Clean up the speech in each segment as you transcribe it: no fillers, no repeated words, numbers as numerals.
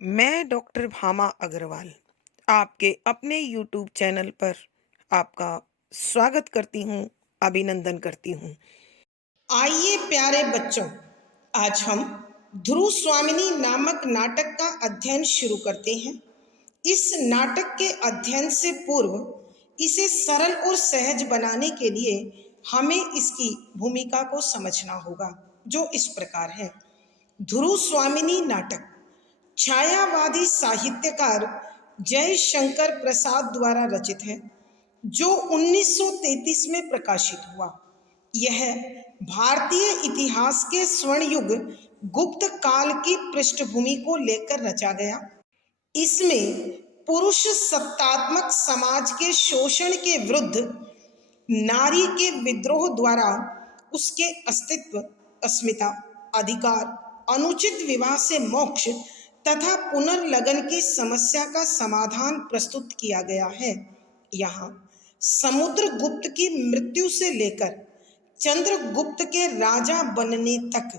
मैं डॉक्टर भामा अग्रवाल आपके अपने यूट्यूब चैनल पर आपका स्वागत करती हूँ, अभिनंदन करती हूँ। आइए प्यारे बच्चों, आज हम ध्रुव स्वामिनी नामक नाटक का अध्ययन शुरू करते हैं। इस नाटक के अध्ययन से पूर्व इसे सरल और सहज बनाने के लिए हमें इसकी भूमिका को समझना होगा, जो इस प्रकार है। ध्रुव स्वामिनी नाटक छायावादी साहित्यकार जयशंकर प्रसाद द्वारा रचित है, जो 1933 में प्रकाशित हुआ। यह भारतीय इतिहास के स्वर्ण युग गुप्त काल की पृष्ठभूमि को लेकर रचा गया। इसमें पुरुष सत्तात्मक समाज के शोषण के विरुद्ध नारी के विद्रोह द्वारा उसके अस्तित्व, अस्मिता, अधिकार, अनुचित विवाह से मोक्ष तथा पुनर्लगन की समस्या का समाधान प्रस्तुत किया गया है। यहाँ समुद्रगुप्त की मृत्यु से लेकर चंद्रगुप्त के राजा बनने तक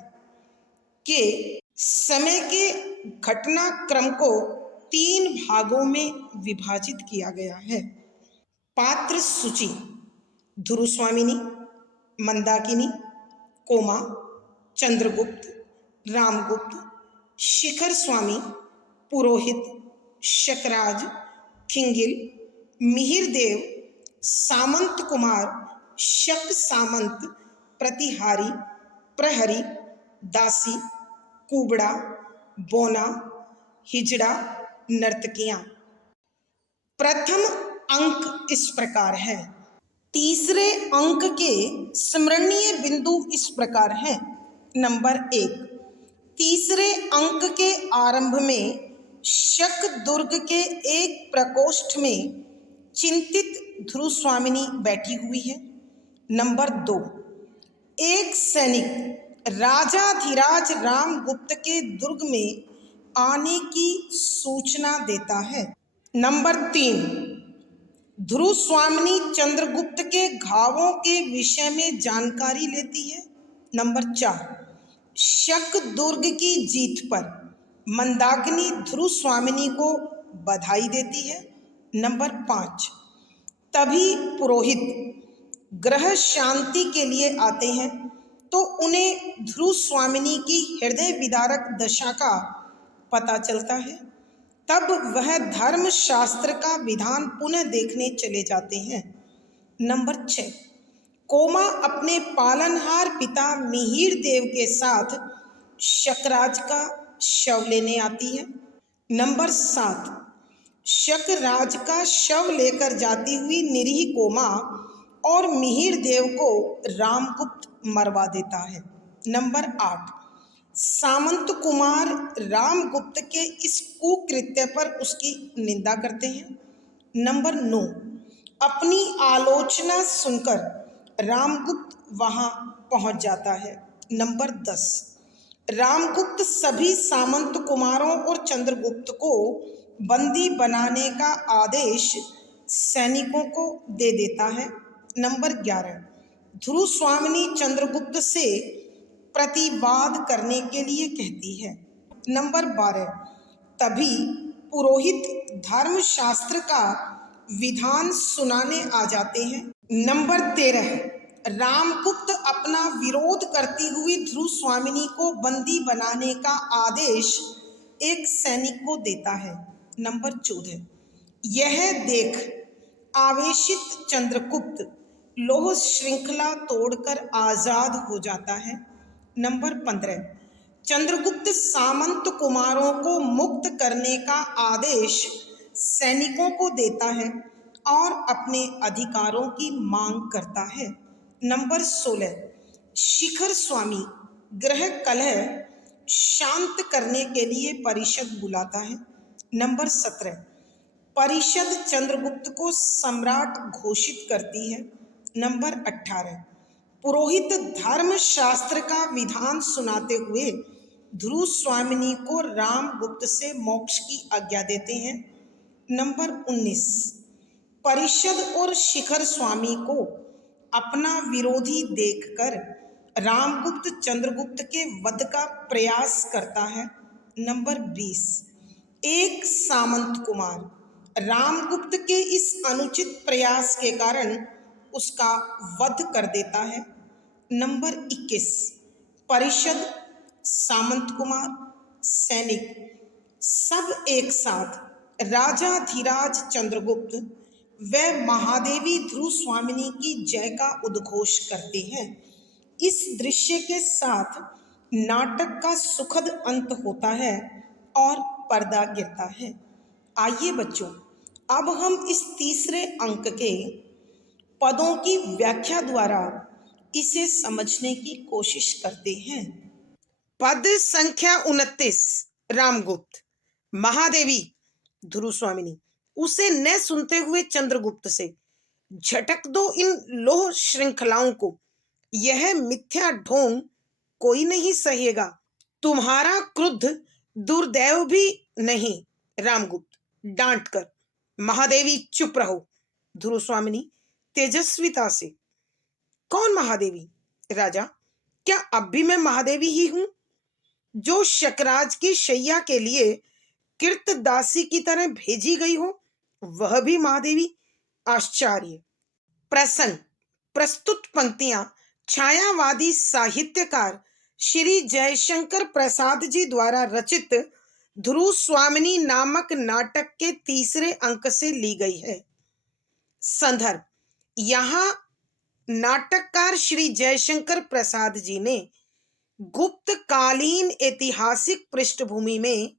के समय के घटनाक्रम को 3 भागों में विभाजित किया गया है। पात्र सूची: ध्रुव स्वामिनी, मंदाकिनी, कोमा, चंद्रगुप्त, रामगुप्त, शिखर स्वामी, पुरोहित, शकराज, खिंगिल, मिहिरदेव, सामंत कुमार, शक सामंत, प्रतिहारी, प्रहरी, दासी, कुबड़ा, बोना, हिजड़ा, नर्तकियां। प्रथम अंक इस प्रकार है। तीसरे अंक के स्मरणीय बिंदु इस प्रकार हैं। नंबर 1, तीसरे अंक के आरंभ में शक दुर्ग के एक प्रकोष्ठ में चिंतित ध्रुव स्वामिनी बैठी हुई है। नंबर 2, एक सैनिक राजाधिराज रामगुप्त के दुर्ग में आने की सूचना देता है। नंबर 3, ध्रुव स्वामिनी चंद्रगुप्त के घावों के विषय में जानकारी लेती है। नंबर 4, शक दुर्ग की जीत पर मंदाकिनी ध्रुव स्वामिनी को बधाई देती है। नंबर 5, तभी पुरोहित ग्रह शांति के लिए आते हैं तो उन्हें ध्रुव स्वामिनी की हृदय विदारक दशा का पता चलता है। तब वह धर्मशास्त्र का विधान पुनः देखने चले जाते हैं। नंबर 6, कोमा अपने पालनहार पिता मिहिर देव के साथ शकराज का शव लेने आती है। नंबर 7, शकराज का शव लेकर जाती हुई निरीह कोमा और मिहिर देव को रामगुप्त मरवा देता है। नंबर 8, सामंत कुमार रामगुप्त के इस कुकृत्य पर उसकी निंदा करते हैं। नंबर 9, अपनी आलोचना सुनकर रामगुप्त वहां पहुंच जाता है। नंबर 10, रामगुप्त सभी सामंत कुमारों और चंद्रगुप्त को बंदी बनाने का आदेश सैनिकों को दे देता है। नंबर 11, ध्रुव स्वामिनी चंद्रगुप्त से प्रतिवाद करने के लिए कहती है। नंबर 12, तभी पुरोहित धर्मशास्त्र का विधान सुनाने आ जाते हैं। नंबर 13, रामगुप्त अपना विरोध करती हुई ध्रुव स्वामिनी को बंदी बनाने का आदेश एक सैनिक को देता है। नंबर 14, यह देख आवेशित चंद्रगुप्त लोह श्रृंखला तोड़कर आजाद हो जाता है। नंबर 15, चंद्रगुप्त सामंत कुमारों को मुक्त करने का आदेश सैनिकों को देता है और अपने अधिकारों की मांग करता है। नंबर 16, शिखर स्वामी ग्रह कलह शांत करने के लिए परिषद बुलाता है। नंबर 17, परिषद चंद्रगुप्त को सम्राट घोषित करती है। नंबर 18, पुरोहित धर्मशास्त्र का विधान सुनाते हुए ध्रुव स्वामिनी को रामगुप्त से मोक्ष की आज्ञा देते हैं। नंबर 19, परिषद और शिखर स्वामी को अपना विरोधी देखकर रामगुप्त चंद्रगुप्त के वध का प्रयास करता है। नंबर 20, एक सामंत कुमार रामगुप्त के इस अनुचित प्रयास के कारण उसका वध कर देता है। नंबर 21, परिषद, सामंत कुमार, सैनिक सब एक साथ राजाधिराज चंद्रगुप्त व महादेवी ध्रुव स्वामिनी की जय का उद्घोष करते हैं। इस दृश्य के साथ नाटक का सुखद अंत होता है और पर्दा गिरता है। आइए बच्चों, अब हम इस तीसरे अंक के पदों की व्याख्या द्वारा इसे समझने की कोशिश करते हैं। पद संख्या 29, रामगुप्त। महादेवी ध्रुव स्वामिनी उसे न सुनते हुए चंद्रगुप्त से, झटक दो इन लोह श्रृंखलाओं को, यह मिथ्या ढोंग कोई नहीं सहेगा, तुम्हारा क्रुद्ध दुर्दैव भी नहीं। रामगुप्त डांट कर, महादेवी चुप रहो। ध्रुव स्वामिनी तेजस्विता से, कौन महादेवी? राजा, क्या अब भी मैं महादेवी ही हूं जो शकराज की शैया के लिए कृतदासी की तरह भेजी गई हो? वह भी महादेवी? आश्चर्य। प्रसंग, प्रस्तुत पंक्तियां छायावादी साहित्यकार श्री जयशंकर प्रसाद जी द्वारा रचित ध्रुव स्वामिनी नामक नाटक के तीसरे अंक से ली गई है। संदर्भ, यहाँ नाटककार श्री जयशंकर प्रसाद जी ने गुप्त कालीन ऐतिहासिक पृष्ठभूमि में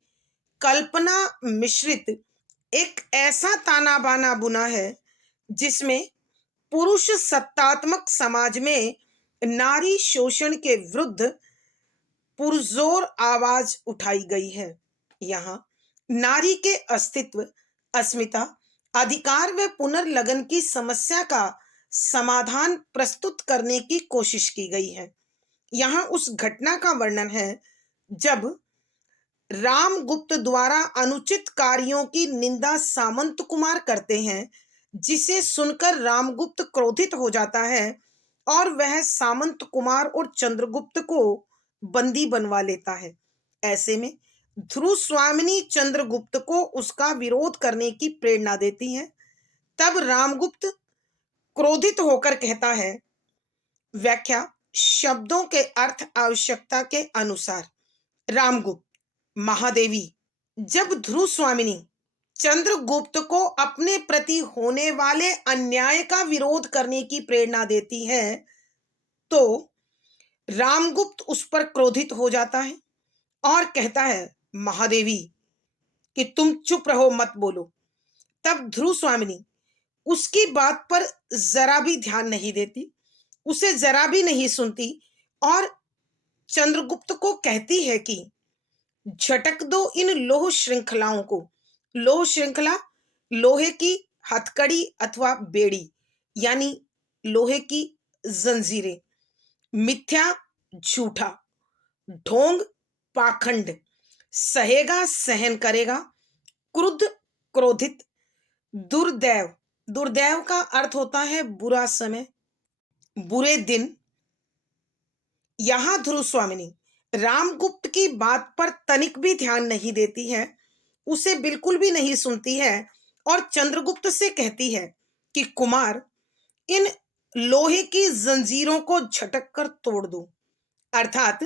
कल्पना मिश्रित एक ऐसा ताना बाना बुना है जिसमें पुरुष सत्तात्मक समाज में नारी शोषण के विरुद्ध पुरजोर आवाज उठाई गई है। यहाँ नारी के अस्तित्व, अस्मिता, अधिकार व पुनर्लगन की समस्या का समाधान प्रस्तुत करने की कोशिश की गई है। यहाँ उस घटना का वर्णन है जब रामगुप्त द्वारा अनुचित कार्यों की निंदा सामंत कुमार करते हैं, जिसे सुनकर रामगुप्त क्रोधित हो जाता है और वह सामंत कुमार और चंद्रगुप्त को बंदी बनवा लेता है। ऐसे में ध्रुव स्वामिनी चंद्रगुप्त को उसका विरोध करने की प्रेरणा देती है। तब रामगुप्त क्रोधित होकर कहता है, व्याख्या, शब्दों के अर्थ आवश्यकता के अनुसार। रामगुप्त, महादेवी, जब ध्रुव स्वामिनी चंद्रगुप्त को अपने प्रति होने वाले अन्याय का विरोध करने की प्रेरणा देती है तो रामगुप्त उस पर क्रोधित हो जाता है और कहता है, महादेवी, कि तुम चुप रहो, मत बोलो। तब ध्रुव स्वामिनी उसकी बात पर जरा भी ध्यान नहीं देती, उसे जरा भी नहीं सुनती और चंद्रगुप्त को कहती है कि झटक दो इन लोह श्रृंखलाओं को। लोह श्रृंखला लोहे की हथकड़ी अथवा बेड़ी, यानी लोहे की जंजीरें। मिथ्या झूठा, ढोंग पाखंड, सहेगा सहन करेगा, क्रुद्ध क्रोधित, दुर्दैव। दुर्दैव का अर्थ होता है बुरा समय, बुरे दिन। यहां ध्रुव स्वामिनी रामगुप्त की बात पर तनिक भी ध्यान नहीं देती है, उसे बिल्कुल भी नहीं सुनती है और चंद्रगुप्त से कहती है कि कुमार, इन लोहे की जंजीरों को झटक कर तोड़ दो। अर्थात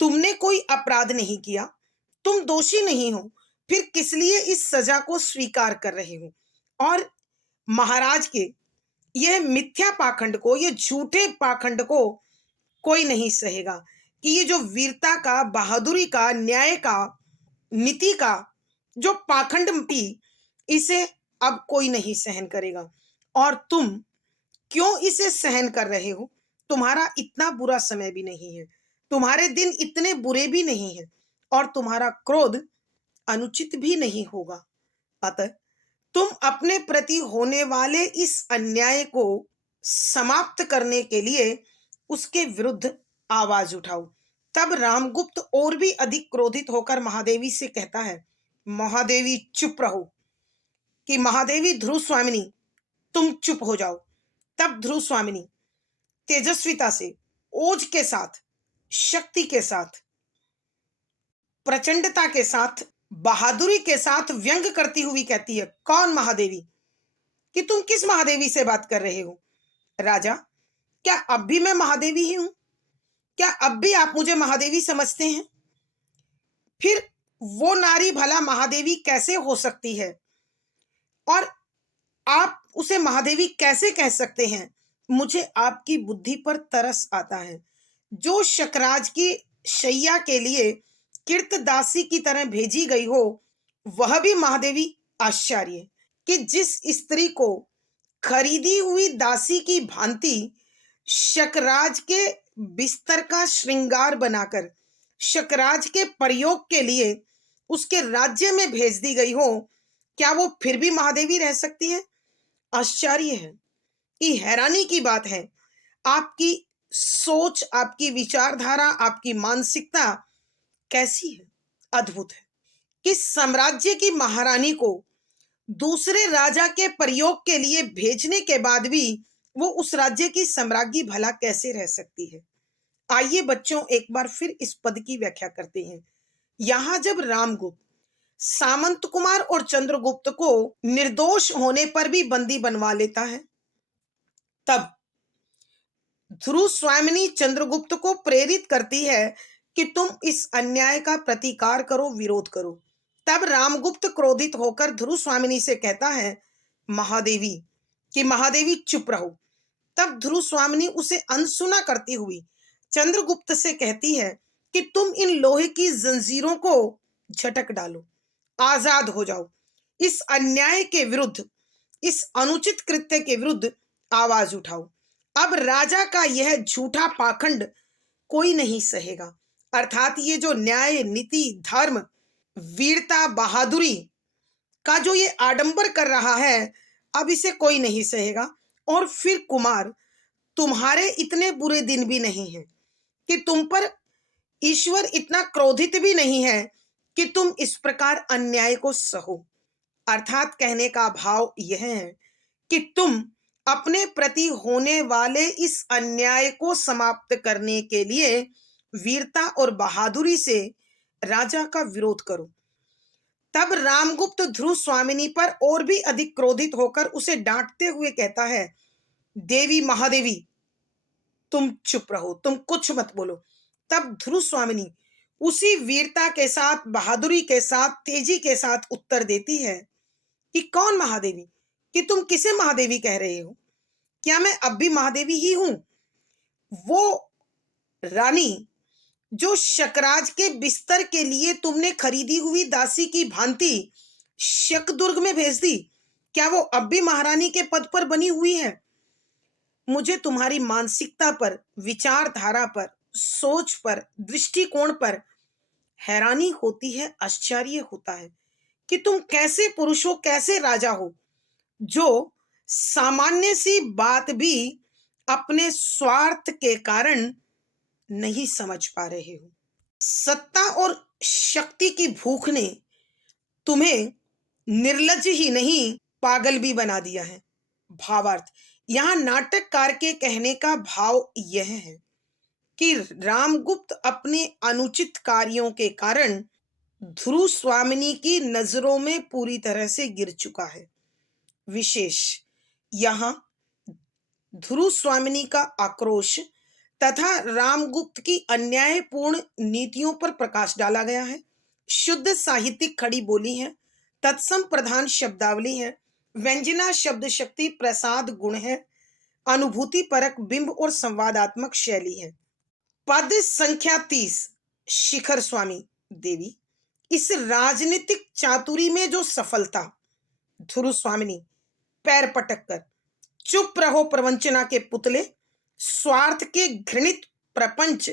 तुमने कोई अपराध नहीं किया, तुम दोषी नहीं हो, फिर किस लिए इस सजा को स्वीकार कर रहे हो? और महाराज के यह मिथ्या पाखंड को, यह झूठे पाखंड को कोई नहीं सहेगा कि ये जो वीरता का, बहादुरी का, न्याय का, नीति का जो पाखंड थी, इसे अब कोई नहीं सहन करेगा। और तुम क्यों इसे सहन कर रहे हो? तुम्हारा इतना बुरा समय भी नहीं है, तुम्हारे दिन इतने बुरे भी नहीं है और तुम्हारा क्रोध अनुचित भी नहीं होगा। अतः तुम अपने प्रति होने वाले इस अन्याय को समाप्त करने के लिए उसके विरुद्ध आवाज उठाओ। तब रामगुप्त और भी अधिक क्रोधित होकर महादेवी से कहता है, महादेवी चुप रहो, कि महादेवी ध्रुव स्वामिनी तुम चुप हो जाओ। तब ध्रुव स्वामिनी तेजस्विता से, ओज के साथ, शक्ति के साथ, प्रचंडता के साथ बहादुरी के साथ व्यंग करती हुई कहती है, कौन महादेवी? कि तुम किस महादेवी से बात कर रहे हो? राजा, क्या अब भी मैं महादेवी ही हूं? क्या अब भी आप मुझे महादेवी समझते हैं? फिर वो नारी भला महादेवी कैसे हो सकती है? और आप उसे महादेवी कैसे कह सकते हैं? मुझे आपकी बुद्धि पर तरस आता है। जो शकराज की शैया के लिए कृतदासी की तरह भेजी गई हो, वह भी महादेवी? आश्चर्य कि जिस स्त्री को खरीदी हुई दासी की भांति शकराज के बिस्तर का श्रृंगार बनाकर शकराज के प्रयोग के लिए उसके राज्य में भेज दी गई हो, क्या वो फिर भी महादेवी रह सकती है? आश्चर्य है कि हैरानी की बात है। आपकी सोच, आपकी विचारधारा, आपकी मानसिकता कैसी है? अद्भुत है कि साम्राज्य की महारानी को दूसरे राजा के प्रयोग के लिए भेजने के बाद भी वो उस राज्य की सम्राज्ञी भला कैसे रह सकती है? आइए बच्चों, एक बार फिर इस पद की व्याख्या करते हैं। यहां जब रामगुप्त सामंत कुमार और चंद्रगुप्त को निर्दोष होने पर भी बंदी बनवा लेता है, तब ध्रुव स्वामिनी चंद्रगुप्त को प्रेरित करती है कि तुम इस अन्याय का प्रतिकार करो, विरोध करो। तब रामगुप्त क्रोधित होकर ध्रुव स्वामिनी से कहता है, महादेवी, कि महादेवी चुप रहो। तब ध्रुव स्वामिनी उसे अनसुना करती हुई चंद्रगुप्त से कहती है कि तुम इन लोहे की जंजीरों को झटक डालो, आजाद हो जाओ, इस अन्याय के विरुद्ध, इस अनुचित कृत्य के विरुद्ध आवाज उठाओ। अब राजा का यह झूठा पाखंड कोई नहीं सहेगा। अर्थात ये जो न्याय, नीति, धर्म, वीरता, बहादुरी का जो ये आडंबर कर रहा है, अब इसे कोई नहीं सहेगा। और फिर कुमार, तुम्हारे इतने बुरे दिन भी नहीं हैं कि तुम पर ईश्वर इतना क्रोधित भी नहीं है कि तुम इस प्रकार अन्याय को सहो। अर्थात कहने का भाव यह है कि तुम अपने प्रति होने वाले इस अन्याय को समाप्त करने के लिए वीरता और बहादुरी से राजा का विरोध करो। तब रामगुप्त ध्रुव स्वामिनी पर और भी अधिक क्रोधित होकर उसे डांटते हुए कहता है, देवी महादेवी, तुम चुप रहो, तुम कुछ मत बोलो। तब ध्रुव स्वामिनी उसी वीरता के साथ, बहादुरी के साथ, तेजी के साथ उत्तर देती है कि कौन महादेवी? कि तुम किसे महादेवी कह रहे हो? क्या मैं अब भी महादेवी ही हूं? वो रानी जो शकराज के बिस्तर के लिए तुमने खरीदी हुई दासी की भांति शकदुर्ग में भेज दी, क्या वो अब भी महारानी के पद पर बनी हुई है? मुझे तुम्हारी मानसिकता पर, विचारधारा पर, सोच पर, दृष्टिकोण पर हैरानी होती है, आश्चर्य होता है कि तुम कैसे पुरुष हो, कैसे राजा हो, जो सामान्य सी बात भी अपने स्वार्थ के कारण नहीं समझ पा रहे हो। सत्ता और शक्ति की भूख ने तुम्हें निर्लज ही नहीं, पागल भी बना दिया है। भावार्थ, यहां नाटककार के कहने का भाव यह है कि रामगुप्त अपने अनुचित कार्यों के कारण ध्रुव स्वामिनी की नजरों में पूरी तरह से गिर चुका है। विशेष यहाँ ध्रुव स्वामिनी का आक्रोश तथा रामगुप्त की अन्यायपूर्ण नीतियों पर प्रकाश डाला गया है। शुद्ध साहित्यिक खड़ी बोली है, तत्सम प्रधान शब्दावली है, व्यंजना शब्द शक्ति प्रसाद गुण है, अनुभूति परक बिंब और संवादात्मक शैली है। पद संख्या 30, शिखर स्वामी देवी। इस राजनीतिक चातुरी में जो सफलता, ध्रुव स्वामिनी पैर पटक कर, चुप रहो प्रवंचना के पुतले, स्वार्थ के घृणित प्रपंच,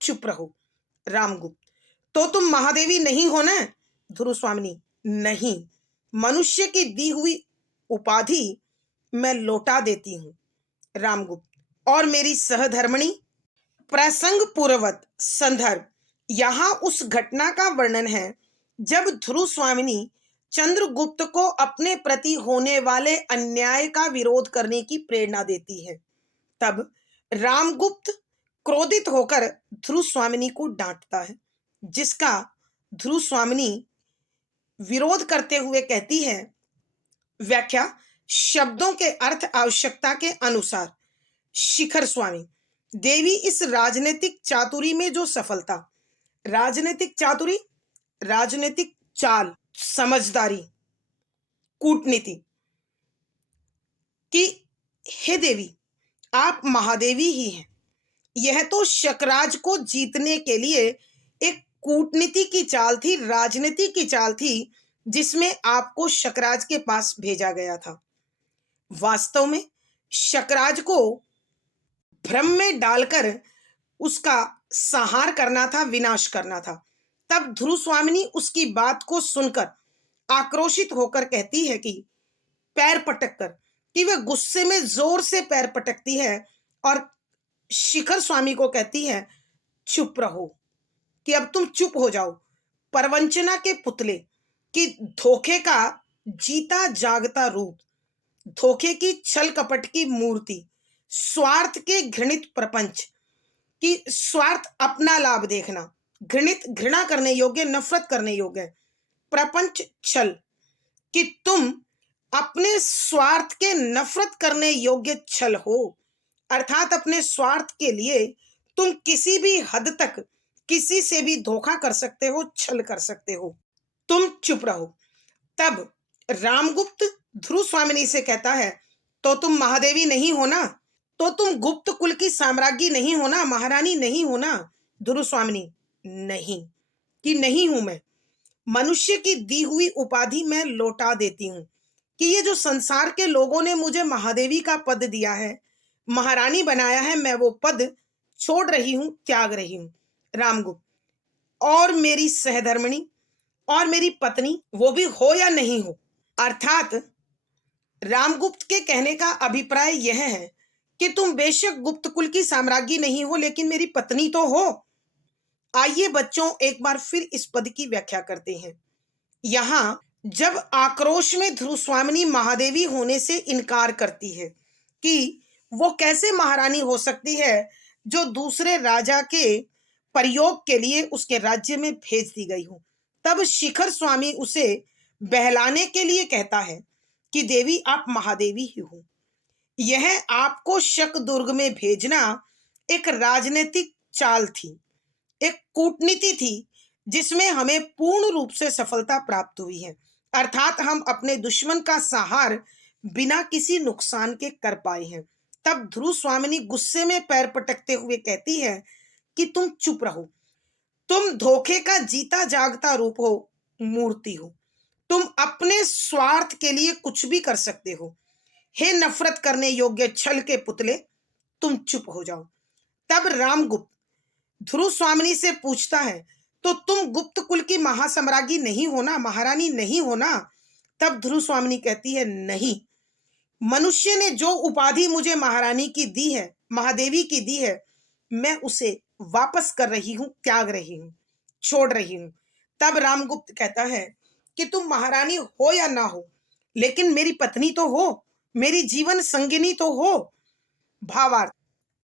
चुप रहो। रामगुप्त, तो तुम महादेवी नहीं हो ना? ध्रुव स्वामिनी, नहीं, मनुष्य की दी हुई उपाधि मैं लौटा देती हूं। रामगुप्त, और मेरी सहधर्मणी? प्रसंग पूर्ववत संदर्भ, यहां उस घटना का वर्णन है जब ध्रुव स्वामिनी चंद्रगुप्त को अपने प्रति होने वाले अन्याय का विरोध करने की प्रेरणा देती है। तब रामगुप्त क्रोधित होकर ध्रुव स्वामिनी को डांटता है, जिसका ध्रुव स्वामिनी विरोध करते हुए कहती है, व्याख्या, शब्दों के अर्थ आवश्यकता के अनुसार। शिखर स्वामी, देवी इस राजनीतिक चातुरी में जो सफलता, राजनीतिक चातुरी, राजनीतिक चाल, समझदारी, कूटनीति कि हे देवी, आप महादेवी ही हैं। यह तो शकराज को जीतने के लिए एक कूटनीति की चाल थी, राजनीति की चाल थी, जिसमें आपको शकराज के पास भेजा गया था। वास्तव में शकराज को भ्रम में डालकर उसका संहार करना था, विनाश करना था। तब ध्रुव स्वामिनी उसकी बात को सुनकर आक्रोशित होकर कहती है कि पैर पटक कर, कि वह गुस्से में जोर से पैर पटकती है और शिखर स्वामी को कहती है, चुप रहो, कि अब तुम चुप हो जाओ। परवंचना के पुतले, कि धोखे का जीता जागता रूप, धोखे की छल कपट की मूर्ति, स्वार्थ के घृणित प्रपंच, कि स्वार्थ अपना लाभ देखना, घृणित घृणा करने योग्य, नफरत करने योग्य, प्रपंच छल, कि तुम अपने स्वार्थ के नफरत करने योग्य छल हो, अर्थात अपने स्वार्थ के लिए तुम किसी भी हद तक किसी से भी धोखा कर सकते हो, छल कर सकते हो। तुम चुप रहो। तब रामगुप्त ध्रुव स्वामिनी से कहता है, तो तुम महादेवी नहीं हो ना, तो तुम गुप्त कुल की साम्राज्ञी नहीं हो ना, महारानी नहीं हो ना। ध्रुव स्वामिनी, नहीं, कि नहीं हूं मैं। मनुष्य की दी हुई उपाधि मैं लौटा देती हूँ, कि ये जो संसार के लोगों ने मुझे महादेवी का पद दिया है, महारानी बनाया है, मैं वो पद छोड़ रही हूं, त्याग रही हूं। रामगुप्त, और मेरी सहधर्मिणी और मेरी पत्नी, वो भी हो या नहीं हो। अर्थात रामगुप्त के कहने का अभिप्राय यह है कि तुम बेशक गुप्त कुल की साम्राज्ञी नहीं हो, लेकिन मेरी पत्नी तो हो। आइए बच्चों, एक बार फिर इस पद की व्याख्या करते हैं। यहाँ जब आक्रोश में ध्रुव स्वामिनी महादेवी होने से इनकार करती है कि वो कैसे महारानी हो सकती है जो दूसरे राजा के प्रयोग के लिए उसके राज्य में भेज दी गई हो, तब शिखर स्वामी उसे बहलाने के लिए कहता है कि देवी, आप महादेवी ही हो। यह आपको शक दुर्ग में भेजना एक राजनीतिक चाल थी, एक कूटनीति थी, जिसमें हमें पूर्ण रूप से सफलता प्राप्त हुई है। अर्थात हम अपने दुश्मन का संहार बिना किसी नुकसान के कर पाए हैं। तब ध्रुव स्वामिनी गुस्से में पैर पटकते हुए कहती है कि तुम चुप रहो, तुम धोखे का जीता जागता रूप हो, मूर्ति हो, तुम अपने स्वार्थ के लिए कुछ भी कर सकते हो। हे नफरत करने योग्य छल के पुतले, तुम चुप हो जाओ। तब रामगुप्त ध्रुव स्वामिनी से पूछता है, तो तुम गुप्त कुल की महासाम्राज्ञी नहीं हो ना, महारानी नहीं हो ना। तब ध्रुव स्वामिनी कहती है, नहीं, मनुष्य ने जो उपाधि मुझे महारानी की दी है, महादेवी की दी है, मैं उसे वापस कर रही हूं, त्याग रही हूं, छोड़ रही हूं। तब रामगुप्त कहता है कि तुम महारानी हो या ना हो, लेकिन मेरी पत्नी तो हो, मेरी जीवन संगिनी तो हो। भावार्थ,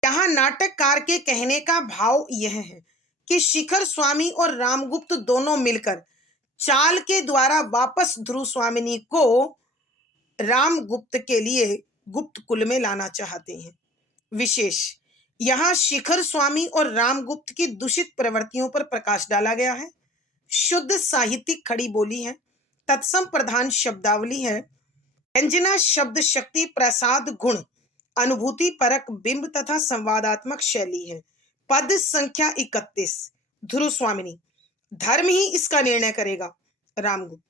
यहाँ नाटककार के कहने का भाव यह है कि शिखर स्वामी और रामगुप्त दोनों मिलकर चाल के द्वारा वापस ध्रुव स्वामिनी को रामगुप्त के लिए गुप्त कुल में लाना चाहते हैं। विशेष, यहाँ शिखर स्वामी और रामगुप्त की दूषित प्रवृत्तियों पर प्रकाश डाला गया है। शुद्ध साहित्यिक खड़ी बोली है, तत्सम प्रधान शब्दावली है, व्यंजना शब्द शक्ति प्रसाद गुण, अनुभूति परक बिंब तथा संवादात्मक शैली है। पद संख्या 31। ध्रुव स्वामिनी, धर्म ही इसका निर्णय करेगा। रामगुप्त,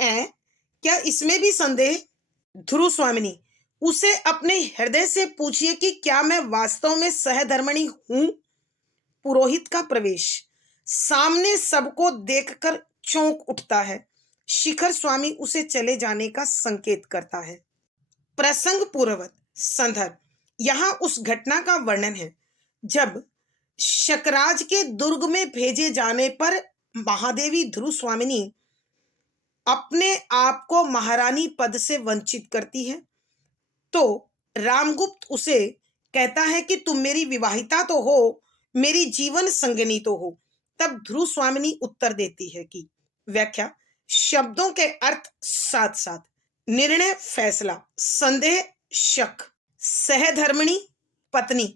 क्या इसमें भी संदेह? ध्रुव स्वामिनी, उसे अपने हृदय से पूछिए कि क्या मैं वास्तव में सहधर्मिणी हूं। पुरोहित का प्रवेश, सामने सबको देखकर चौंक उठता है। शिखर स्वामी उसे चले जाने का संकेत करता है। प्रसंग पूर्वक संदर्भ, यहाँ उस घटना का वर्णन है जब शकराज के दुर्ग में भेजे जाने पर महादेवी ध्रुव स्वामिनी अपने आप को महारानी पद से वंचित करती है, तो रामगुप्त उसे कहता है कि तुम मेरी विवाहिता तो हो, मेरी जीवन संगिनी तो हो। तब ध्रुव स्वामिनी उत्तर देती है कि, व्याख्या, शब्दों के अर्थ साथ साथ, निर्णय फैसला, संदेह शक, सहधर्मिणी पत्नी,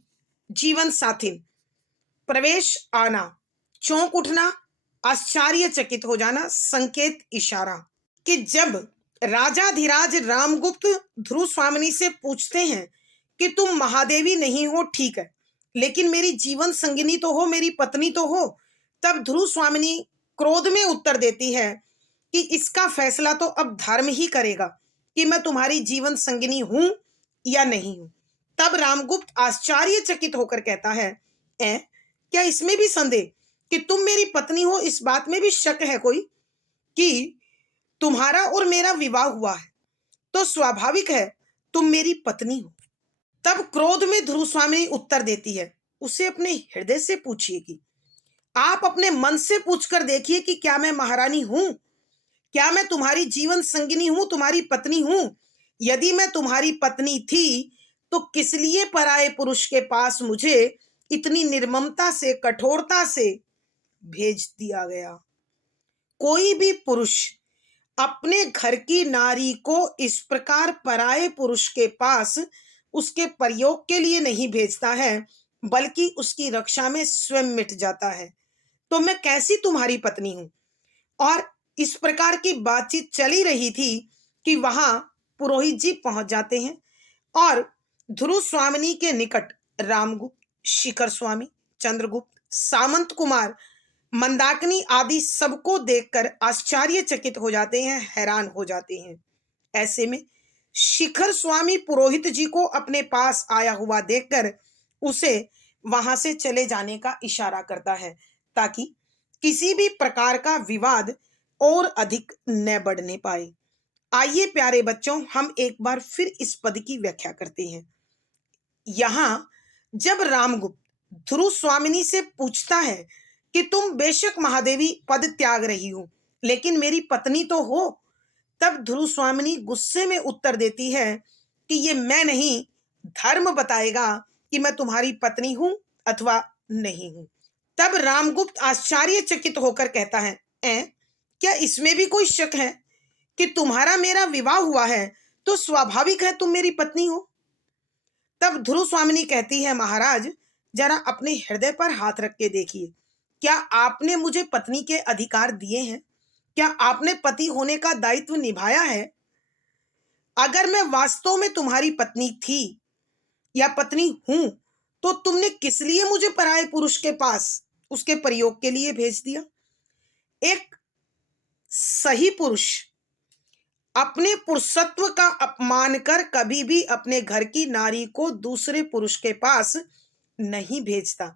जीवन साथी, प्रवेश आना, चौंक उठना, आश्चर्यचकित हो जाना, संकेत इशारा। कि जब राजाधिराज रामगुप्त ध्रुव स्वामिनी से पूछते हैं कि तुम महादेवी नहीं हो, ठीक है, लेकिन मेरी जीवन संगिनी तो हो, मेरी पत्नी तो हो, तब ध्रुव स्वामिनी क्रोध में उत्तर देती है कि इसका फैसला तो अब धर्म ही करेगा कि मैं तुम्हारी जीवन संगिनी हूं या नहीं हूं। तब रामगुप्त आश्चर्यचकित होकर कहता है, क्या इसमें भी संदेह कि तुम मेरी पत्नी हो? इस बात में भी शक है कोई कि तुम्हारा और मेरा विवाह हुआ है तो स्वाभाविक है तुम मेरी पत्नी हो। तब क्रोध में ध्रुव स्वामिनी उत्तर देती है, उसे अपने हृदय से पूछिए कि आप अपने मन से पूछकर देखिए कि क्या मैं महारानी हूं? क्या मैं तुम्हारी जीवन संगिनी हूं, तुम्हारी पत्नी हूं? यदि मैं तुम्हारी पत्नी थी तो किस लिए पराये पुरुष के पास मुझे इतनी निर्ममता से, कठोरता से भेज दिया गया? कोई भी पुरुष अपने घर की नारी को इस प्रकार पराये पुरुष के पास उसके प्रयोग के लिए नहीं भेजता है, बल्कि उसकी रक्षा में स्वयं मिट जाता है। तो मैं कैसी तुम्हारी पत्नी हूं? और इस प्रकार की बातचीत चली रही थी कि वहां पुरोहित जी पहुंच जाते हैं और ध्रुव स्वामिनी के निकट रामगुप्त, शिखर स्वामी, चंद्रगुप्त, सामंत कुमार, मंदाकिनी आदि सबको देखकर आश्चर्यचकित हो जाते हैं, हैरान हो जाते हैं। ऐसे में शिखर स्वामी पुरोहित जी को अपने पास आया हुआ देखकर उसे वहां से चले जाने का इशारा करता है ताकि किसी भी प्रकार का विवाद और अधिक न बढ़ने पाए। आइए प्यारे बच्चों, हम एक बार फिर इस पद की व्याख्या करते हैं। यहां जब रामगुप्त ध्रुव स्वामिनी से पूछता है कि तुम बेशक महादेवी पद त्याग रही हो, लेकिन मेरी पत्नी तो हो, तब ध्रुव स्वामिनी गुस्से में उत्तर देती है कि ये मैं नहीं, धर्म बताएगा कि मैं तुम्हारी पत्नी हूं अथवा नहीं हूं। तब रामगुप्त आश्चर्यचकित होकर कहता है, क्या इसमें भी कोई शक है कि तुम्हारा मेरा विवाह हुआ है तो स्वाभाविक है तुम मेरी पत्नी हो? तब ध्रुव स्वामिनी कहती है, महाराज जरा अपने हृदय पर हाथ रख के देखिए, क्या आपने मुझे पत्नी के अधिकार दिए हैं? क्या आपने पति होने का दायित्व निभाया है? अगर मैं वास्तव में तुम्हारी पत्नी थी या पत्नी हूं तो तुमने किस लिए मुझे पराये पुरुष के पास उसके प्रयोग के लिए भेज दिया? एक सही पुरुष अपने पुरुषत्व का अपमान कर कभी भी अपने घर की नारी को दूसरे पुरुष के पास नहीं भेजता,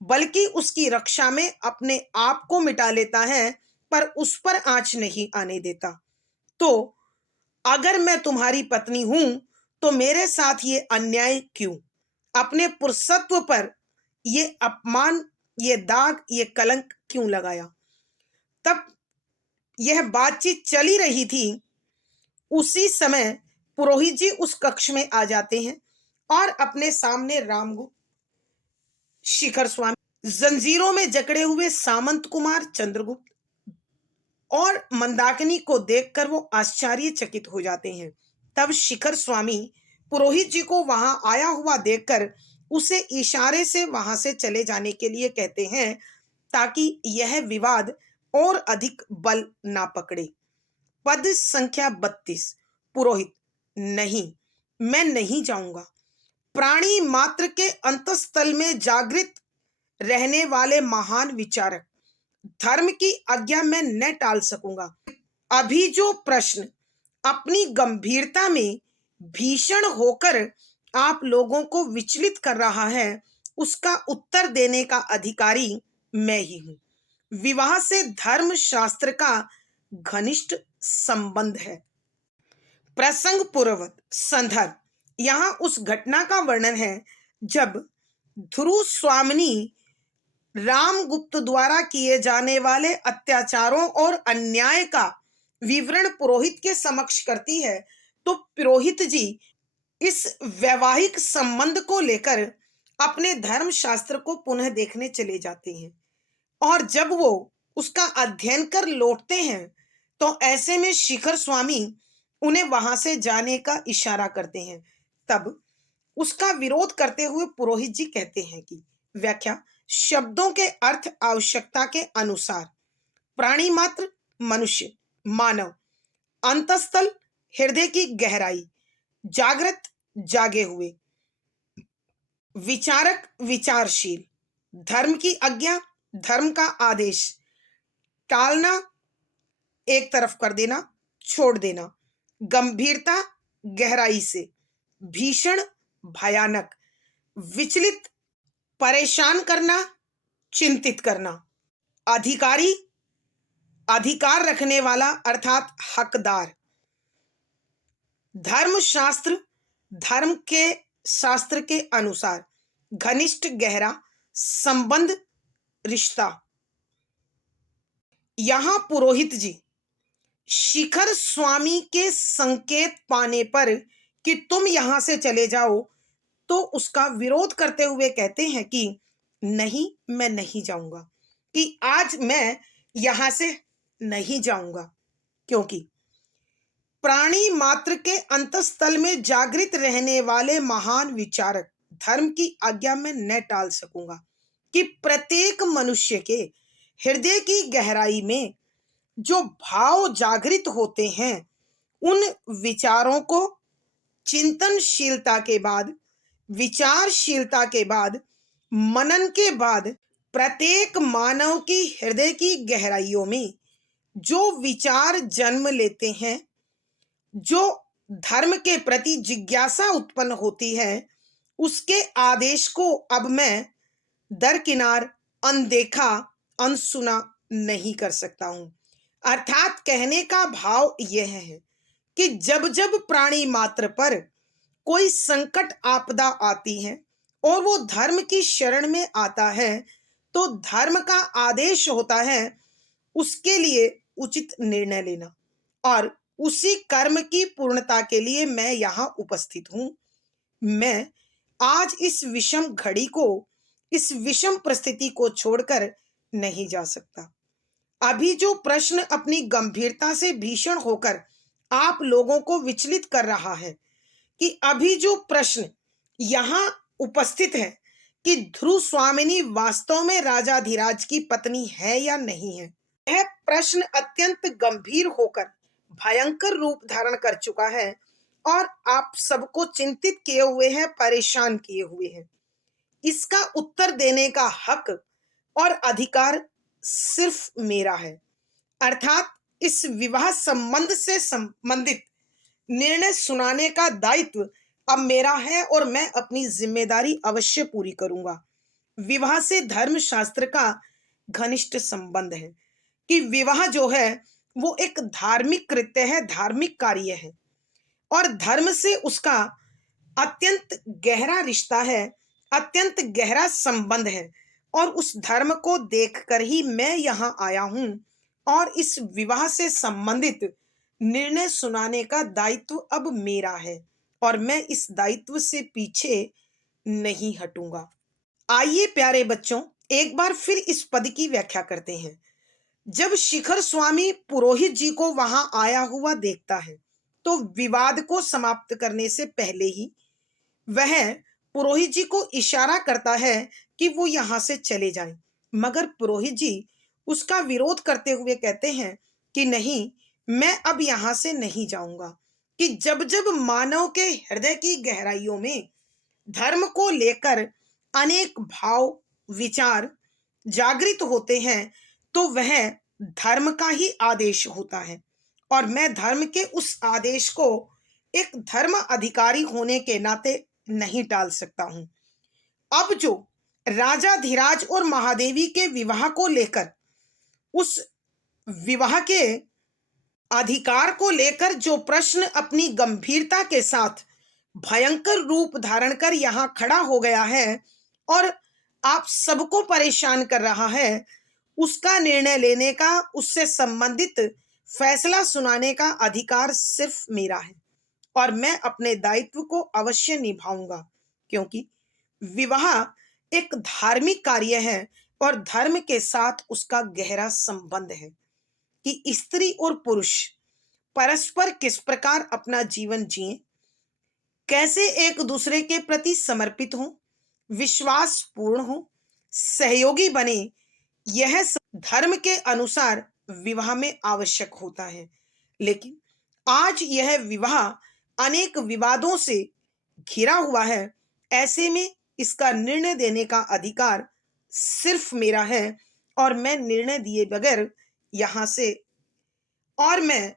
बल्कि उसकी रक्षा में अपने आप को मिटा लेता है, पर उस पर आंच नहीं आने देता। तो अगर मैं तुम्हारी पत्नी हूं तो मेरे साथ ये अन्याय क्यों? अपने पुरुषत्व पर ये अपमान, ये दाग, ये कलंक क्यों लगाया? तब यह बातचीत चली रही थी, उसी समय पुरोहित जी उस कक्ष में आ जाते हैं और अपने सामने रामगुप्त, शिखर स्वामी, जंजीरों में जकड़े हुए सामंत कुमार, चंद्रगुप्त और मंदाकिनी को देखकर वो आश्चर्यचकित हो जाते हैं। तब शिखर स्वामी पुरोहित जी को वहां आया हुआ देखकर उसे इशारे से वहां से चले जाने के लिए कहते हैं ताकि यह विवाद और अधिक बल ना पकड़े। पद संख्या 32। पुरोहित, नहीं, मैं नहीं जाऊंगा। प्राणी मात्र के अंतस्थल में जागृत रहने वाले महान विचारक, धर्म की आज्ञा मैं न टाल सकूंगा। अभी जो प्रश्न अपनी गंभीरता में भीषण होकर आप लोगों को विचलित कर रहा है, उसका उत्तर देने का अधिकारी मैं ही हूं। विवाह से धर्म शास्त्र का घनिष्ठ संबंध है। प्रसंग पूर्वक संदर्भ, यहां उस घटना का वर्णन है जब ध्रुव स्वामिनी रामगुप्त द्वारा किए जाने वाले अत्याचारों और अन्याय का विवरण पुरोहित के समक्ष करती है। तो पुरोहित जी इस वैवाहिक संबंध को लेकर अपने धर्म शास्त्र को पुनः देखने चले जाते हैं और जब वो उसका अध्ययन कर लौटते हैं तो ऐसे में शिखर स्वामी उन्हें वहां से जाने का इशारा करते हैं। तब उसका विरोध करते हुए पुरोहित जी कहते हैं कि व्याख्या, शब्दों के अर्थ आवश्यकता के अनुसार प्राणी मात्र, मनुष्य, मानव, अंतस्थल, हृदय की गहराई, जागृत, जागे हुए, विचारक, विचारशील, धर्म की आज्ञा, धर्म का आदेश, टालना, एक तरफ कर देना, छोड़ देना, गंभीरता, गहराई से, भीषण, भयानक, विचलित, परेशान करना, चिंतित करना, अधिकारी, अधिकार रखने वाला अर्थात हकदार, धर्म शास्त्र, धर्म के शास्त्र के अनुसार, घनिष्ठ, गहरा, संबंध, रिश्ता। यहां पुरोहित जी शिखर स्वामी के संकेत पाने पर कि तुम यहां से चले जाओ, तो उसका विरोध करते हुए कहते हैं कि नहीं, मैं नहीं जाऊंगा, कि आज मैं यहां से नहीं जाऊंगा, क्योंकि प्राणी मात्र के अंतस्थल में जागृत रहने वाले महान विचारक धर्म की आज्ञा में न टाल सकूंगा कि प्रत्येक मनुष्य के हृदय की गहराई में जो भाव जागृत होते हैं, उन विचारों को चिंतनशीलता के बाद, विचारशीलता के बाद, मनन के बाद, प्रत्येक मानव की हृदय की गहराइयों में जो विचार जन्म लेते हैं, जो धर्म के प्रति जिज्ञासा उत्पन्न होती है, उसके आदेश को अब मैं दरकिनार, अनदेखा, अनसुना नहीं कर सकता हूं। अर्थात कहने का भाव यह है कि जब जब प्राणी मात्र पर कोई संकट आपदा आती है और वो धर्म की शरण में आता है, तो धर्म का आदेश होता है उसके लिए उचित निर्णय लेना, और उसी कर्म की पूर्णता के लिए मैं यहाँ उपस्थित हूँ। मैं आज इस विषम घड़ी को, इस विषम परिस्थिति को छोड़कर नहीं जा सकता। अभी जो प्रश्न अपनी गंभीरता से भीषण होकर आप लोगों को विचलित कर रहा है, कि अभी जो प्रश्न यहाँ उपस्थित है कि ध्रुव स्वामिनी वास्तव में राजाधिराज की पत्नी है या नहीं है, यह प्रश्न अत्यंत गंभीर होकर भयंकर रूप धारण कर चुका है और आप सबको चिंतित किए हुए है, परेशान किए हुए हैं। इसका उत्तर देने का हक और अधिकार सिर्फ मेरा है, अर्थात इस विवाह संबंध से संबंधित निर्णय सुनाने का दायित्व अब मेरा है और मैं अपनी जिम्मेदारी अवश्य पूरी करूंगा। विवाह से धर्म शास्त्र का घनिष्ठ संबंध है, कि विवाह जो है वो एक धार्मिक कृत्य है, धार्मिक कार्य है, और धर्म से उसका अत्यंत गहरा रिश्ता है, अत्यंत गहरा संबंध है, और उस धर्म को देखकर ही मैं यहाँ आया हूँ और इस विवाह से संबंधित निर्णय सुनाने का दायित्व अब मेरा है और मैं इस दायित्व से पीछे नहीं हटूंगा। आइए प्यारे बच्चों, एक बार फिर इस पद की व्याख्या करते हैं। जब शिखर स्वामी पुरोहित जी को वहां आया हुआ देखता है, तो विवाद को समाप्त करने से पहले ही वह पुरोहित जी को इशारा करता है कि वो यहां से चले जाएं। मगर पुरोहित जी उसका विरोध करते हुए कहते हैं कि नहीं, मैं अब यहां से नहीं जाऊंगा, कि जब जब मानव के हृदय की गहराइयों में धर्म को लेकर अनेक भाव, विचार जागृत होते हैं, तो वह धर्म का ही आदेश होता है और मैं धर्म के उस आदेश को एक धर्म अधिकारी होने के नाते नहीं टाल सकता हूं। अब जो राजाधिराज और महादेवी के विवाह को लेकर, उस विवाह के अधिकार को लेकर जो प्रश्न अपनी गंभीरता के साथ भयंकर रूप धारण कर यहाँ खड़ा हो गया है और आप सबको परेशान कर रहा है, उसका निर्णय लेने का, उससे संबंधित फैसला सुनाने का अधिकार सिर्फ मेरा है और मैं अपने दायित्व को अवश्य निभाऊंगा, क्योंकि विवाह एक धार्मिक कार्य है और धर्म के साथ उसका गहरा संबंध है, कि स्त्री और पुरुष परस्पर किस प्रकार अपना जीवन जिए, कैसे एक दूसरे के प्रति समर्पित हों, विश्वासपूर्ण हों, सहयोगी बने, यह सब धर्म के अनुसार विवाह में आवश्यक होता है। लेकिन आज यह विवाह अनेक विवादों से घिरा हुआ है। ऐसे में इसका निर्णय देने का अधिकार सिर्फ मेरा है और मैं निर्णय दिए बगैर यहाँ से और मैं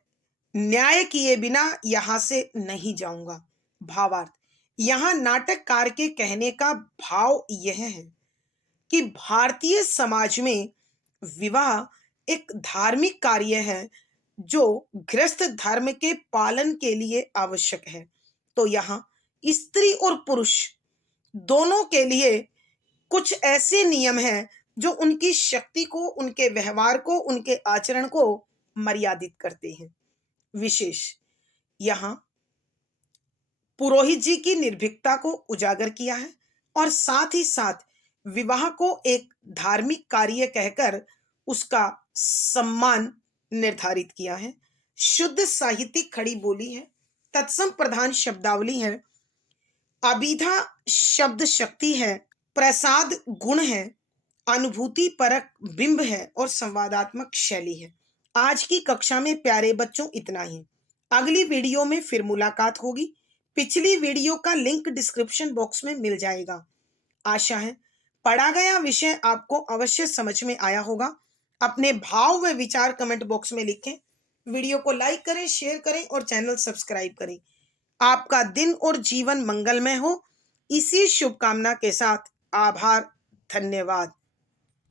न्याय किए बिना यहाँ से नहीं जाऊंगा। भावार्थ, यहाँ नाटककार के कहने का भाव यह है कि भारतीय समाज में विवाह एक धार्मिक कार्य है जो गृहस्थ धर्म के पालन के लिए आवश्यक है। तो यहाँ स्त्री और पुरुष दोनों के लिए कुछ ऐसे नियम हैं जो उनकी शक्ति को, उनके व्यवहार को, उनके आचरण को मर्यादित करते हैं। विशेष यहाँ पुरोहित जी की निर्भीकता को उजागर किया है और साथ ही साथ विवाह को एक धार्मिक कार्य कहकर उसका सम्मान निर्धारित किया है। शुद्ध साहित्यिक खड़ी बोली है, तत्सम प्रधान शब्दावली है, अभिधा शब्द शक्ति है, प्रसाद गुण है, अनुभूति परक बिंब है और संवादात्मक शैली है। आज की कक्षा में प्यारे बच्चों इतना ही। अगली वीडियो में फिर मुलाकात होगी। पिछली वीडियो का लिंक डिस्क्रिप्शन बॉक्स में मिल जाएगा। आशा है पढ़ा गया विषय आपको अवश्य समझ में आया होगा। अपने भाव व विचार कमेंट बॉक्स में लिखें। वीडियो को लाइक करें, शेयर करें और चैनल सब्सक्राइब करें। आपका दिन और जीवन मंगलमय हो, इसी शुभकामना के साथ आभार, धन्यवाद।